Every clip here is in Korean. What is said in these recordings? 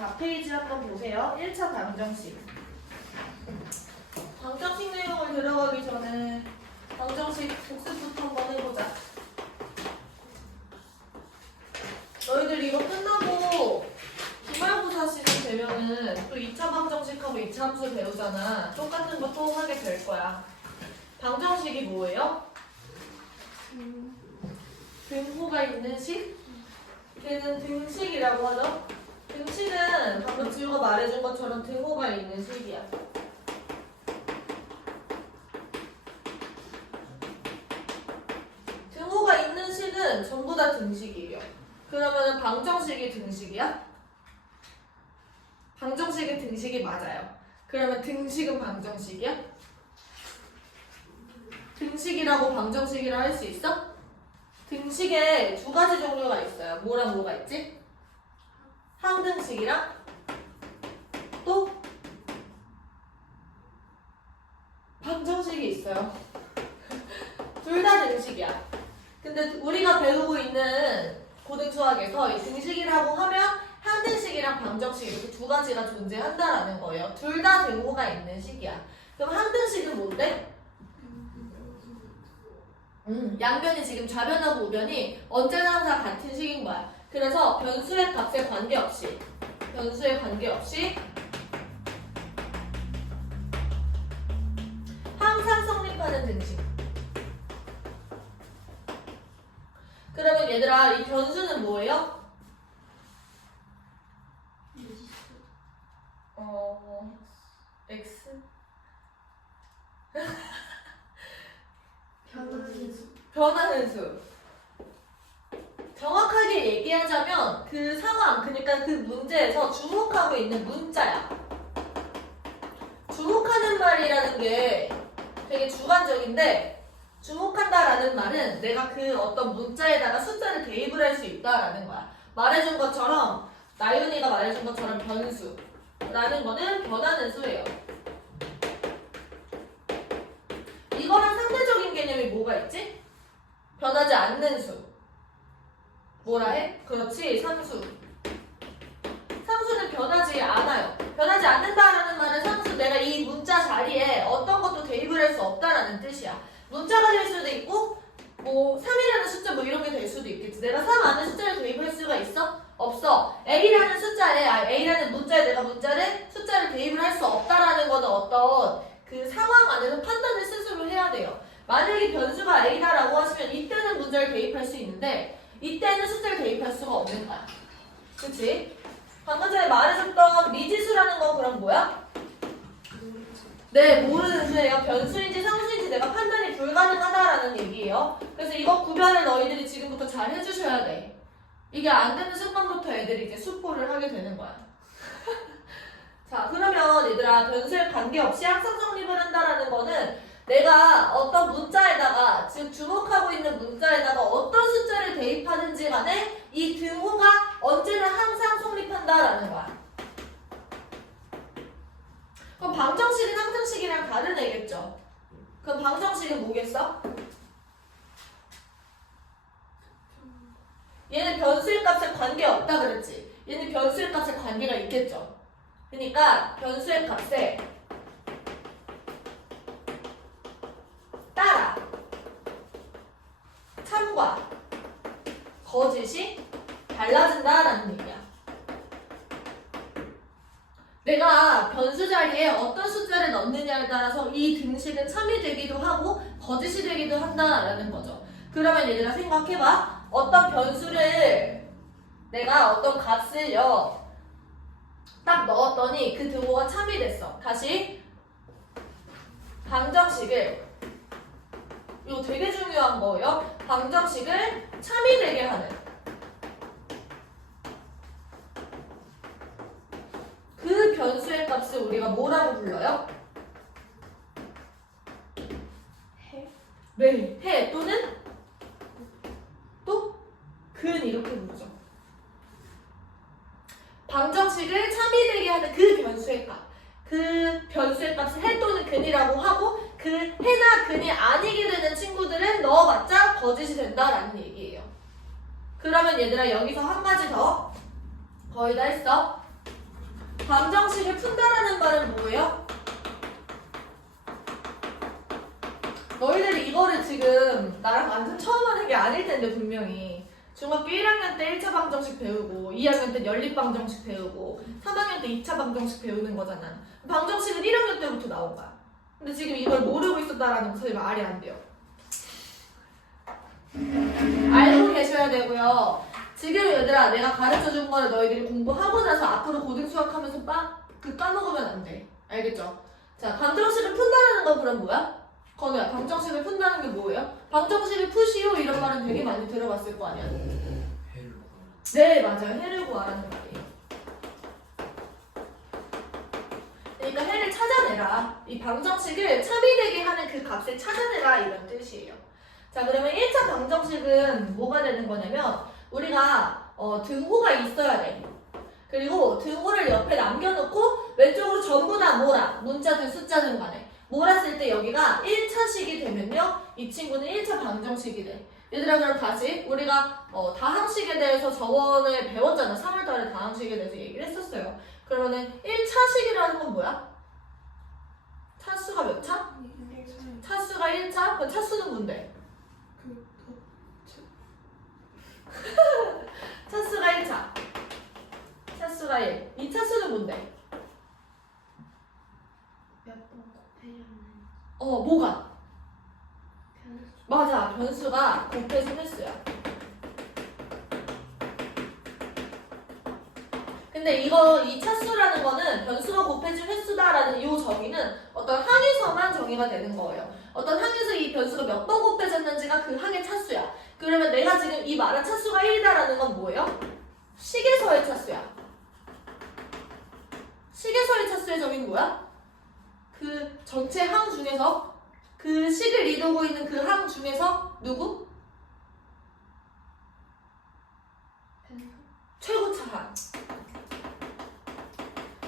24페이지 한번 보세요. 1차 방정식. 방정식 내용을 들어가기 전에 방정식 복습부터 한번 해보자. 너희들 이거 끝나고 기말고사 시간 되면은 또 2차 방정식하고 2차 함수 배우잖아. 똑같은 거 또 하게 될 거야. 방정식이 뭐예요? 등호가 있는 식? 걔는 등식이라고 하죠. 등식은 방금 지우가 말해준 것처럼 등호가 있는 식이야. 등호가 있는 식은 전부 다 등식이에요. 그러면 방정식이 등식이야? 방정식이 등식이 맞아요. 그러면 등식은 방정식이야? 등식이라고 방정식이라 할 수 있어? 등식에 두 가지 종류가 있어요. 뭐랑 뭐가 있지? 항등식이랑 또 방정식이 있어요. 둘 다 등식이야. 근데 우리가 배우고 있는 고등수학에서 이 등식이라고 하면 항등식이랑 방정식 이렇게 두 가지가 존재한다라는 거예요. 둘 다 등호가 있는 식이야. 그럼 항등식은 뭔데? 음, 양변이 지금 좌변하고 우변이 언제나 항상 같은 식인 거야. 그래서 변수의 값에 관계없이 변수에 관계없이 항상 성립하는 등식. 그러면 얘들아 이 변수는 뭐예요? 어 x 변하는 수. 정확하게 얘기하자면 그 상황, 그러니까 그 문제에서 주목하고 있는 문자야. 주목하는 말이라는 게 되게 주관적인데 주목한다라는 말은 내가 그 어떤 문자에다가 숫자를 대입을 할 수 있다라는 거야. 말해준 것처럼 나윤이가 말해준 것처럼 변수라는 거는 변하는 수예요. 이거랑 상대적인 개념이 뭐가 있지? 변하지 않는 수. 뭐라 해? 그렇지, 상수. 상수는 변하지 않아요. 변하지 않는다라는 말은 상수 내가 이 문자 자리에 어떤 것도 대입을 할 수 없다라는 뜻이야. 문자가 될 수도 있고 뭐 3이라는 숫자 뭐 이런 게 될 수도 있겠지. 내가 3 안에 숫자를 대입할 수가 있어? 없어. A라는 숫자에 아, A라는 문자에 내가 문자를 숫자를 대입을 할 수 없다라는 거는 어떤 그 상황 안에서 판단을 스스로 해야 돼요. 만약에 변수가 A다라고 하시면 이때는 문자를 대입할 수 있는데 이때는 숫자를 대입할 수가 없는 거야. 그치? 방금 전에 말해줬던 미지수라는 건 그럼 뭐야? 네, 모르는 수예요. 변수인지 상수인지 내가 판단이 불가능하다라는 얘기예요. 그래서 이거 구별을 너희들이 지금부터 잘 해주셔야 돼. 이게 안 되는 순간부터 애들이 이제 수포를 하게 되는 거야. 자, 그러면 얘들아, 변수에 관계없이 항상 성립을 한다라는 거는 내가 어떤 문자에다가, 즉 주목하고 있는 문자에다가 어떤 숫자를 대입하는지 간에 이 등호가 언제나 항상 성립한다라는 거야. 그럼 방정식은 항등식이랑 다른 애겠죠? 그럼 방정식은 뭐겠어? 얘는 변수의 값에 관계없다 그랬지? 얘는 변수의 값에 관계가 있겠죠? 그러니까 변수의 값에 따라 참과 거짓이 달라진다라는 얘기야. 내가 변수 자리에 어떤 숫자를 넣느냐에 따라서 이 등식은 참이 되기도 하고 거짓이 되기도 한다라는 거죠. 그러면 얘들아 생각해봐. 어떤 변수를 내가 어떤 값을요 딱 넣었더니 그 등호가 참이 됐어. 다시 방정식을 이거 되게 중요한 거예요. 방정식을 참이 되게 하는 그 변수의 값을 우리가 뭐라고 불러요? 해? 네, 해 또는 또 근 이렇게 부르죠. 방정식을 참이 되게 하는 그 변수의 값. 그 변수의 값을 해 또는 근이라고 하고 그 해나 근이 아니게 되는 친구들은 넣어봤자 거짓이 된다라는 얘기예요. 그러면 얘들아 여기서 한 가지 더. 거의 다 했어. 방정식을 푼다라는 말은 뭐예요? 너희들이 이거를 지금 나랑 완전 처음 하는 게 아닐 텐데 분명히. 중학교 1학년 때 1차 방정식 배우고 2학년 때 연립 방정식 배우고 3학년 때 2차 방정식 배우는 거잖아. 방정식은 1학년 때부터 나온 거야. 근데 지금 이걸 모르고 있었다라는 거 소리 말이 안 돼요. 알고 계셔야 되고요 지금 얘들아 내가 가르쳐 준 거를 너희들이 공부하고 나서 앞으로 고등 수학하면서 빠, 그 까먹으면 안 돼. 알겠죠? 자, 방정식을 푼다는 건 그럼 뭐야? 건우야, 방정식을 푼다는 게 뭐예요? 방정식을 푸시오 이런 말은 되게 많이 들어봤을 거 아니야? 네, 맞아요. 해를 구하라는 말이에요. 그러니까 해를 찾아내라. 이 방정식을 참이 되게 하는 그 값을 찾아내라 이런 뜻이에요. 자, 그러면 1차 방정식은 뭐가 되는 거냐면 우리가 어, 등호가 있어야 돼. 그리고 등호를 옆에 남겨놓고 왼쪽으로 전부 다 몰아. 문자든 숫자든 간에. 몰았을 때 여기가 1차식이 되면요. 이 친구는 1차 방정식이 돼. 얘들아 그럼 다시 우리가 어, 다항식에 대해서 저번에 배웠잖아. 3월달에 다항식에 대해서 얘기를 했었어요. 그러면은 1차식이라는 건 뭐야? 차수가 몇 차? 차수가 1차? 그럼 차수는 뭔데? 차수가 1차. 차수가 1. 이 차수는 뭔데? 몇번 곱해주면 어, 뭐가? 변수 맞아. 변수가 곱해서 횟수야. 근데 이거 이 차수라는 거는 변수가 곱해진 횟수다라는 이 정의는 어떤 항에서만 정의가 되는 거예요. 어떤 항에서 이 변수가 몇 번 곱해졌는지가 그 항의 차수야. 그러면 내가 지금 이 말한 차수가 1이다라는 건 뭐예요? 식에서의 차수야. 식에서의 차수의 정의는 뭐야? 그 전체 항 중에서 그 식을 이루고 있는 그 항 중에서 누구? 변수 최고 차 항.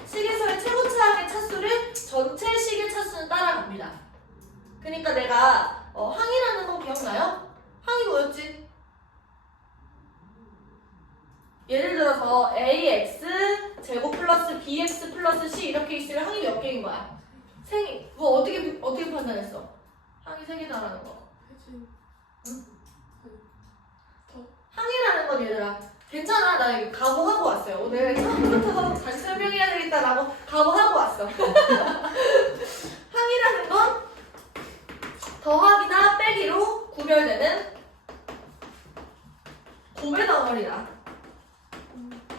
식에서의 최고 차 항의 차수를 전체 식의 차수는 따라갑니다. 그러니까 내가 어, 항이라는 거 기억나요? 항이 뭐였지? 예를 들어서 ax 제곱 플러스 bx 플러스 c 이렇게 있으면 항이 몇 개인 거야? 생이 뭐 어떻게 어떻게 판단했어? 항이 세 개다라는 거. 항이라는 건 얘들아 괜찮아 나 이거 각오하고 왔어요 오늘 처음부터 다시 설명해야 되겠다라고 각오하고 왔어 항이라는 건 더하기나 빼기로 구별되는 고배 덩어리다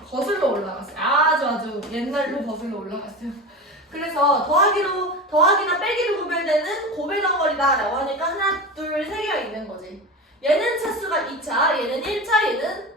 거슬러 올라갔어요 아주 아주 옛날로 거슬러 올라갔어요 그래서 더하기로 더하기나 빼기로 구별되는 고배 덩어리다라고 하니까 하나 둘 세 개가 있는 거지 얘는 차수가 2차, 얘는 1차, 얘는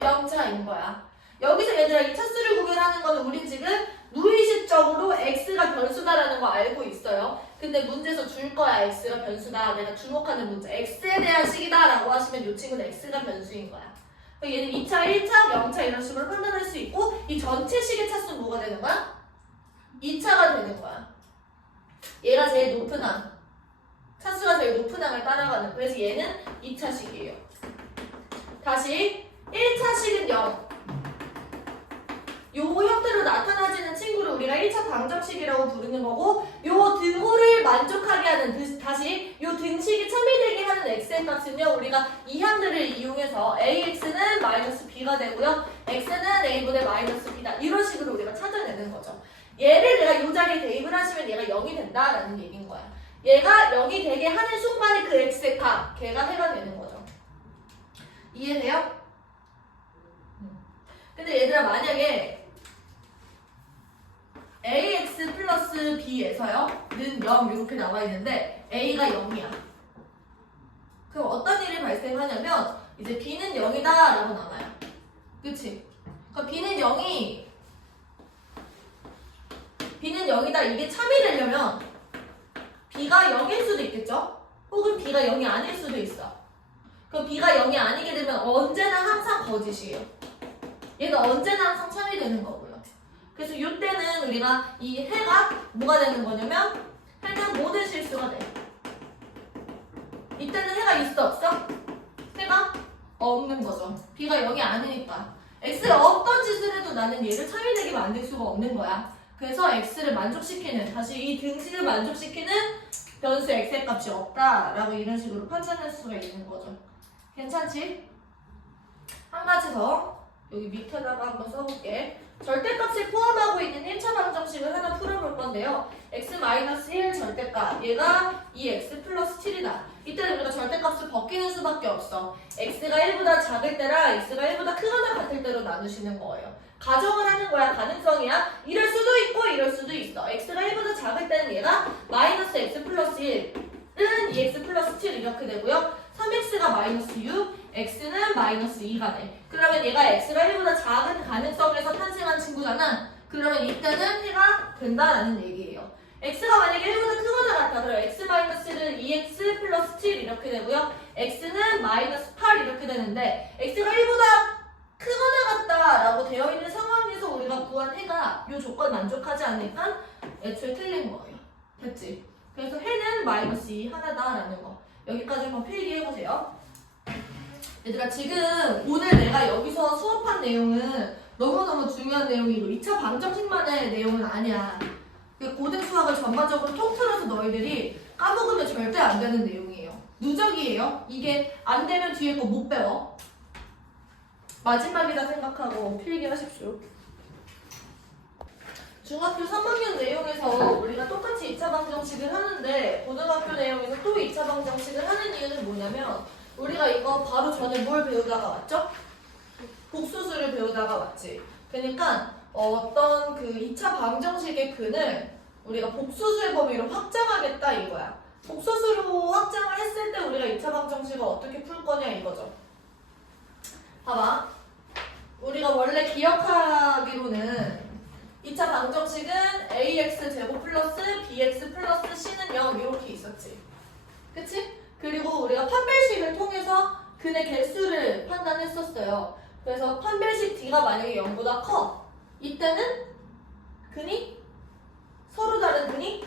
0차인 거야. 여기서 얘들아 이 차수를 구별하는 거는 우린 지금 무의식적으로 x가 변수다라는 거 알고 있어요. 근데 문제에서 줄 거야 x가 변수다. 내가 주목하는 문제 x에 대한 식이다 라고 하시면 이 친구는 x가 변수인 거야. 얘는 2차, 1차, 0차 이런 식으로 판단할 수 있고 이 전체 식의 차수는 뭐가 되는 거야? 2차가 되는 거야. 얘가 제일 높은 항. 차수가 제일 높은 항을 따라가는 그래서 얘는 2차 식이에요. 다시 1차 식은 0. 요 형태로 나타나지는 친구를 우리가 1차 방정식이라고 부르는 거고 요 만족하게 하는 그- 다시 요 등식이 참이되게 하는 x의 값은요 우리가 이 항들을 이용해서 ax는 마이너스 b가 되고요. X는 a분의 마이너스 b다. 이런 식으로 우리가 찾아내는 거죠. 얘를 내가 요 자리에 대입을 하시면 얘가 0이 된다라는 얘기인 거야. 얘가 0이 되게 하는 순간에 그 x의 값 걔가 해가 되는 거죠. 이해돼요? 음. 근데 얘들아 만약에 ax 플러스 b에서요. 는 0 이렇게 나와 있는데 a가 0이야. 그럼 어떤 일이 발생하냐면 이제 b는 0이다 라고 나와요. 그치? 그러니까 b는 0이 b는 0이다. 이게 참이 되려면 b가 0일 수도 있겠죠? 혹은 b가 0이 아닐 수도 있어. 그럼 b가 0이 아니게 되면 언제나 항상 거짓이에요. 얘는 언제나 항상 참이 되는 거고요 그래서 이때는 우리가 이 해가 뭐가 되는 거냐면 해는 모든 실수가 돼. 이때는 해가 있어 없어? 해가 없는 거죠. b가 0이 아니니까. x에 어떤 짓을 해도 나는 얘를 3이 되게 만들 수가 없는 거야. 그래서 x를 만족시키는 다시 이 등식을 만족시키는 변수 x의 값이 없다라고 이런 식으로 판단할 수가 있는 거죠. 괜찮지? 한 가지 더 여기 밑에다가 한번 써볼게. 절대값을 포함하고 있는 1차 방정식을 하나 풀어볼 건데요. x-1 절대값 얘가 2x 플러스 7이다. 이때는 우리가 절대값을 벗기는 수밖에 없어. x가 1보다 작을 때랑 x가 1보다 크거나 같을 때로 나누시는 거예요. 가정을 하는 거야. 가능성이야. 이럴 수도 있고 이럴 수도 있어. x가 1보다 작을 때는 얘가 마이너스 x 플러스 1은 2x 플러스 7 이렇게 되고요. 3x가 마이너스 6, x는 마이너스 2가 돼. 그러면 얘가 x가 1보다 작은 가능성에서 탄생한 친구잖아. 그러면 이때는 해가 된다라는 얘기예요. x가 만약에 1보다 크거나 같아. 그럼 x 마이너스는 2x 플러스 7 이렇게 되고요. x는 마이너스 8 이렇게 되는데 x가 1보다 크거나 같다라고 되어 있는 상황에서 우리가 구한 해가 이 조건 만족하지 않으니까 애초에 틀린 거예요. 됐지? 그래서 해는 마이너스 2 하나다라는 거. 여기까지 한번 필기해보세요. 얘들아 지금 오늘 내가 여기서 수업한 내용은 너무너무 중요한 내용이고 2차 방정식만의 내용은 아니야. 그 고등 수학을 전반적으로 통틀어서 너희들이 까먹으면 절대 안 되는 내용이에요. 누적이에요. 이게 안 되면 뒤에 거 못 배워. 마지막이다 생각하고 필기하십시오. 중학교 3학년 내용에서 우리가 똑같이 2차 방정식을 하는데 고등학교 내용에서 또 2차 방정식을 하는 이유는 뭐냐면 우리가 이거 바로 전에 뭘 배우다가 왔죠? 복수수를 배우다가 왔지. 그러니까 어떤 그 2차 방정식의 근을 우리가 복수수의 범위로 확장하겠다 이거야. 복수수로 확장을 했을 때 우리가 2차 방정식을 어떻게 풀 거냐 이거죠. 봐봐. 우리가 원래 기억하기로는 2차 방정식은 ax 제곱 플러스 bx 플러스 c는 0 이렇게 있었지. 그치? 그리고 우리가 판별식을 통해서 근의 개수를 판단했었어요. 그래서 판별식 d가 만약에 0보다 커. 이때는 근이 서로 다른 근이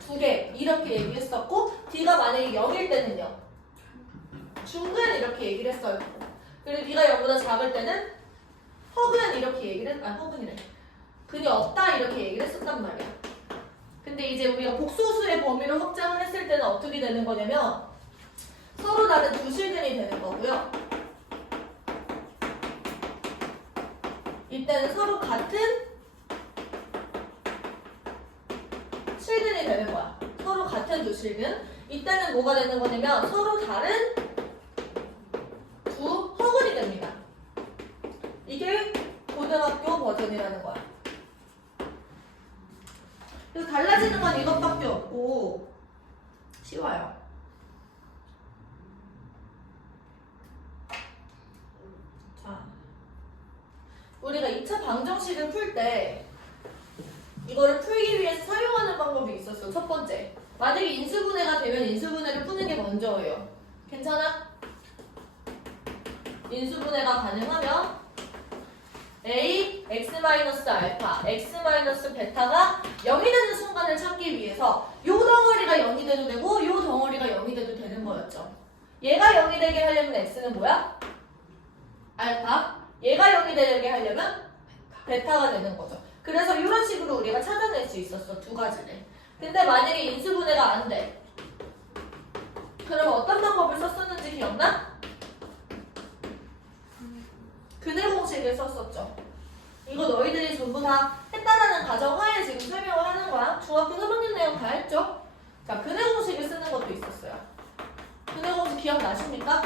두 개 이렇게 얘기했었고 d가 만약에 0일 때는요. 중근 이렇게 얘기를 했어요. 그리고 d가 0보다 작을 때는 허근 이렇게 얘기를 했, 아 허근이래. 근이 없다 이렇게 얘기를 했었단 말이야. 근데 이제 우리가 복소수의 범위를 확장을 했을 때는 어떻게 되는 거냐면 서로 다른 두 실근이 되는 거고요. 이때는 서로 같은 실근이 되는 거야. 서로 같은 두 실근. 이때는 뭐가 되는 거냐면 서로 다른 두 허근이 됩니다. 이게 고등학교 버전이라는 거야. 그래서 달라지는 건 이것밖에 없고 쉬워요. 자, 우리가 2차 방정식을 풀 때 이거를 풀기 위해서 사용하는 방법이 있었어. 첫 번째, 만약에 인수분해가 되면 인수분해를 푸는 게 먼저예요. 괜찮아? 인수분해가 가능하면 a x 알파, x 베타가 0이 되는 순간을 찾기 위해서 요 덩어리가 0이 돼도 되고 요 덩어리가 0이 돼도 되는 거였죠. 얘가 0이 되게 하려면 x는 뭐야? 알파. 얘가 0이 되게 하려면 베타가 되는 거죠. 그래서 이런 식으로 우리가 찾아낼 수 있었어 두 가지를. 근데 만약에 인수분해가 안 돼. 그럼 어떤 방법을 썼었는지 기억나? 근해 공식을 썼었죠. 이거 너희들이 전부 다 했다라는 가정 하에 지금 설명을 하는 거야. 중학교 3학년 내용 다 했죠? 자, 근해 공식을 쓰는 것도 있었어요. 근해 공식 기억나십니까?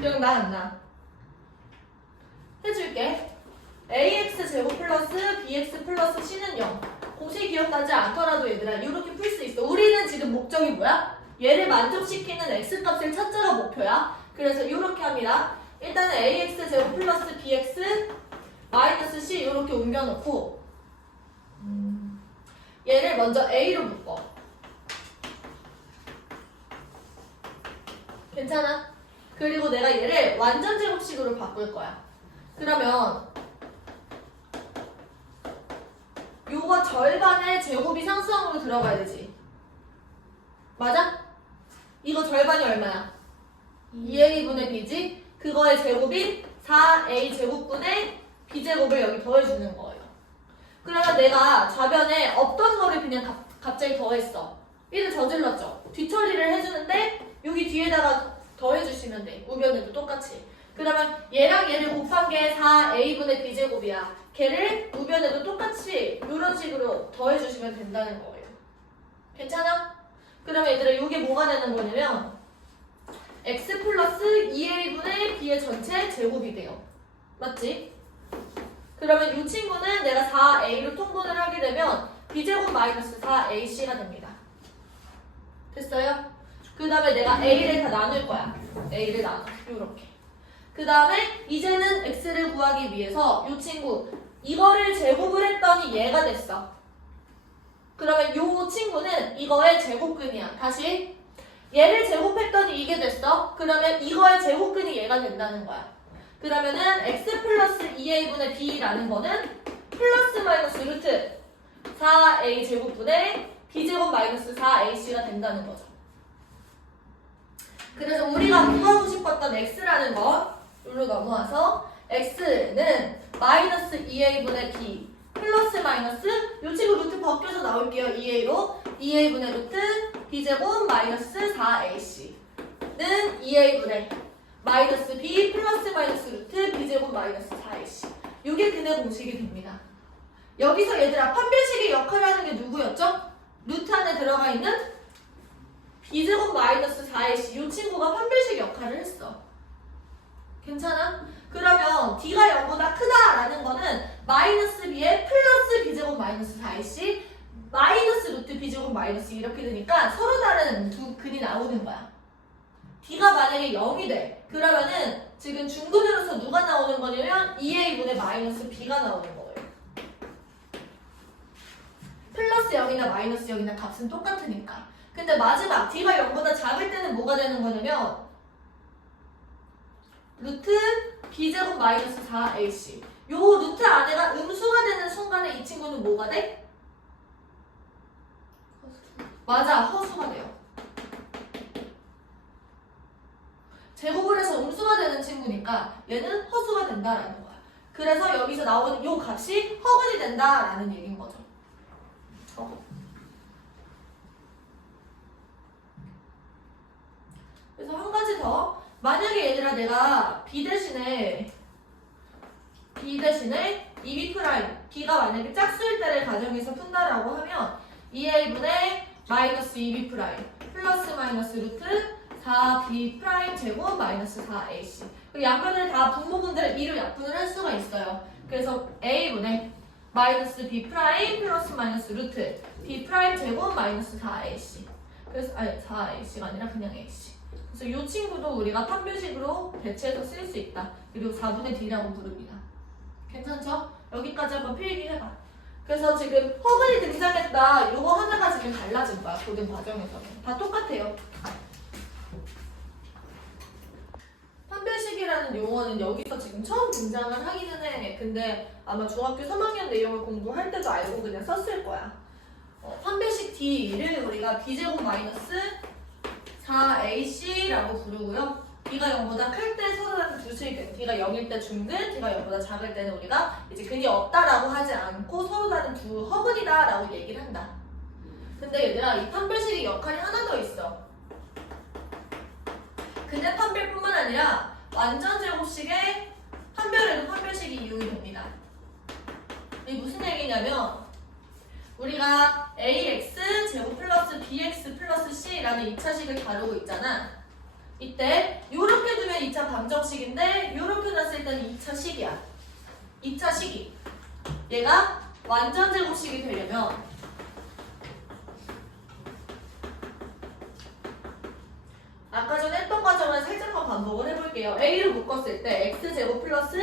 기억나 안 나? 해줄게. ax 제곱 플러스 bx 플러스 c는 0. 공식 기억나지 않더라도 얘들아 이렇게 풀 수 있어. 우리는 지금 목적이 뭐야? 얘를 만족시키는 x 값을 찾자가 목표야. 그래서 이렇게 합니다. 일단은 ax 제곱 플러스 bx 마이너스 c 이렇게 옮겨놓고 음, 얘를 먼저 a로 묶어. 괜찮아? 그리고 내가 얘를 완전 제곱식으로 바꿀 거야. 그러면 요거 절반의 제곱이 상수항으로 들어가야 되지. 맞아? 이거 절반이 얼마야? 2a분의 b지 그거의 제곱이 4a 제곱분의 b제곱을 여기 더해주는 거예요. 그러면 내가 좌변에 없던 거를 그냥 갑, 갑자기 더했어. 1을 저질렀죠. 뒤처리를 해주는데 여기 뒤에다가 더해주시면 돼. 우변에도 똑같이. 그러면 얘랑 얘를 곱한 게 4a분의 b제곱이야. 걔를 우변에도 똑같이 이런 식으로 더해주시면 된다는 거예요. 괜찮아? 그러면 얘들아 이게 뭐가 되는 거냐면 x 플러스 2a분의 b의 전체 제곱이 돼요. 맞지? 그러면 이 친구는 내가 4a로 통분을 하게 되면 b제곱 마이너스 4ac가 됩니다. 됐어요? 그 다음에 내가 a를 다 나눌 거야. a를 나눠. 요렇게. 그 다음에 이제는 x를 구하기 위해서 이 친구 이거를 제곱을 했더니 얘가 됐어. 그러면 이 친구는 이거의 제곱근이야. 다시 얘를 제곱했더니 이게 됐어. 그러면 이거의 제곱근이 얘가 된다는 거야. 그러면은 x 플러스 2a분의 b라는 거는 플러스 마이너스 루트 4a 제곱분의 b제곱 마이너스 4ac가 된다는 거죠. 그래서 우리가 구하고 싶었던 x라는 거 여기로 넘어와서 x는 마이너스 2a분의 b 플러스 마이너스. 요 친구 루트 벗겨서 나올게요. 2a로. 2a분의 루트 b제곱 마이너스 4ac는 2a분의 마이너스 b 플러스 마이너스 루트 b제곱 마이너스 4ac 이게 근의 공식이 됩니다. 여기서 얘들아 판별식의 역할을 하는 게 누구였죠? 루트 안에 들어가 있는 b제곱 마이너스 4ac 이 친구가 판별식 역할을 했어. 괜찮아? 그러면 d가 0보다 크다라는 거는 마이너스 b에 플러스 b제곱 마이너스 4ac 마이너스 루트 b제곱 마이너스 이렇게 되니까 서로 다른 두 근이 나오는 거야. d가 만약에 0이 돼. 그러면은 지금 중근으로서 누가 나오는 거냐면 2a분의 마이너스 b가 나오는 거예요. 플러스 0이나 마이너스 0이나 값은 똑같으니까. 근데 마지막 d가 0보다 작을 때는 뭐가 되는 거냐면 루트 b제곱 마이너스 4ac 요 루트 안에가 음수가 되는 순간에 이 친구는 뭐가 돼? 맞아 허수가 돼요 제곱을 해서 음수가 되는 친구니까 얘는 허수가 된다라는 거야 그래서 여기서 나오는 요 값이 허근이 된다라는 얘기인 거죠. 그래서 한 가지 더 만약에 얘들아 내가 b 대신에 b 대신에 2b 프라임 b가 만약에 짝수일 때를 가정해서 푼다라고 하면 2a분의 마이너스 2b 프라임 플러스 마이너스 루트 4b 프라임 제곱 마이너스 4ac 그리고 양변을 다 분모분들을 2로 약분을 할 수가 있어요 그래서 a분의 마이너스 b 프라임 플러스 마이너스 루트 b 프라임 제곱 마이너스 4ac 그래서 아니 4ac가 아니라 그냥 ac 그래서 이 친구도 우리가 판별식으로 배치해서 쓸 수 있다. 그리고 4분의 D라고 부릅니다. 괜찮죠? 여기까지 한번 필기 해봐. 그래서 지금 허근이 등장했다. 이거 하나가 지금 달라진 거야. 고등 과정에서는. 다 똑같아요. 판별식이라는 용어는 여기서 지금 처음 등장을 하기는 해. 근데 아마 중학교 3학년 내용을 공부할 때도 알고 그냥 썼을 거야. 어, 판별식 D를 우리가 B제곱 마이너스 4ac라고 부르고요. B가 0보다 클 때 서로 다른 두 실근, D가 0일 때 중근, D가 0보다 작을 때는 우리가 이제 근이 없다라고 하지 않고 서로 다른 두 허근이다라고 얘기를 한다. 근데 얘들아 이 판별식의 역할이 하나 더 있어. 근데 판별뿐만 아니라 완전 제곱식의 판별에도 판별식이 이용이 됩니다. 이게 무슨 얘기냐면 우리가 ax 제곱 플러스 bx 플러스 c라는 2차식을 다루고 있잖아. 이때 이렇게 두면 2차 방정식인데 이렇게 놨을 때는 2차 식이야. 2차 식이. 얘가 완전 제곱식이 되려면 아까 전에 했던 과정을 살짝만 반복을 해볼게요. a를 묶었을 때 x제곱 플러스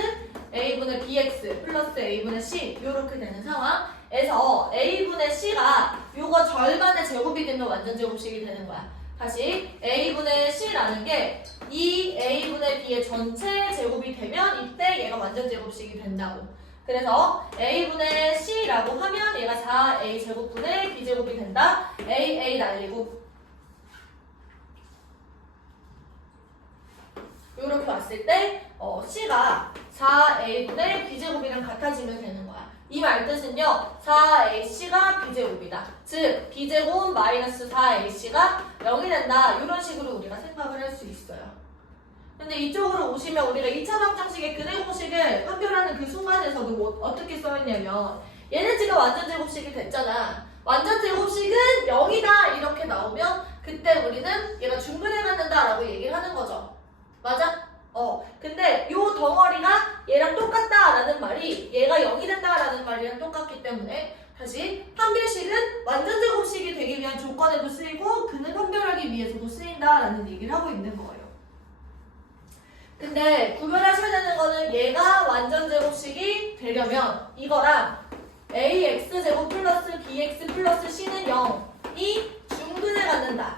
a분의 bx 플러스 a분의 c 이렇게 되는 상황에서 a분의 c가 요거 절반의 제곱이 되면 완전 제곱식이 되는 거야. 다시 a분의 c라는 게 이 a분의 b의 전체 제곱이 되면 이때 얘가 완전 제곱식이 된다고. 그래서 a분의 c라고 하면 얘가 4a 제곱분의 b 제곱이 된다. a a 날리고 봤을 때 어, C가 4A분의 B제곱이랑 같아지면 되는 거야. 이 말 뜻은요. 4AC가 B제곱이다. 즉 B제곱 마이너스 4AC가 0이 된다. 이런 식으로 우리가 생각을 할 수 있어요. 근데 이쪽으로 오시면 우리가 2차 방정식의 근해 공식을 판별하는 그 순간에서도 뭐 어떻게 써있냐면 얘는 지금 완전 제곱식이 됐잖아. 완전 제곱식은 0이다 이렇게 나오면 그때 우리는 얘가 중근해 갖는다라고 얘기를 하는 거죠. 맞아? 어. 근데 요 덩어리가 얘랑 똑같다라는 말이 얘가 0이 된다라는 말이랑 똑같기 때문에 다시 판별식은 완전 제곱식이 되기 위한 조건에도 쓰이고 근을 판별하기 위해서도 쓰인다라는 얘기를 하고 있는 거예요. 근데 구별하셔야 되는 거는 얘가 완전 제곱식이 되려면 이거랑 ax 제곱 플러스 bx 플러스 c는 0이 중근에 갖는다.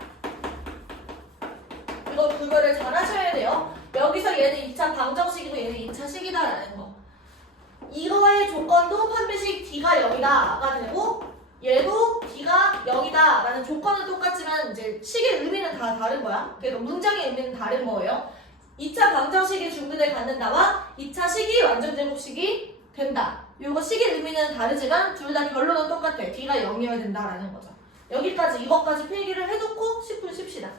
이거 구별을 잘 하셔야 돼요. 여기서 얘는 2차 방정식이고 얘는 2차 식이다라는 거. 이거의 조건도 판별식 d가 0이다가 되고 얘도 d가 0이다 라는 조건은 똑같지만 이제 식의 의미는 다 다른 거야. 그러니까 문장의 의미는 다른 거예요. 2차 방정식이 중근에 갖는다와 2차 식이 완전 제곱식이 된다. 요거 식의 의미는 다르지만 둘 다 결론은 똑같아. d가 0이어야 된다라는 거죠. 여기까지 이것까지 필기를 해놓고 10분 쉽시다.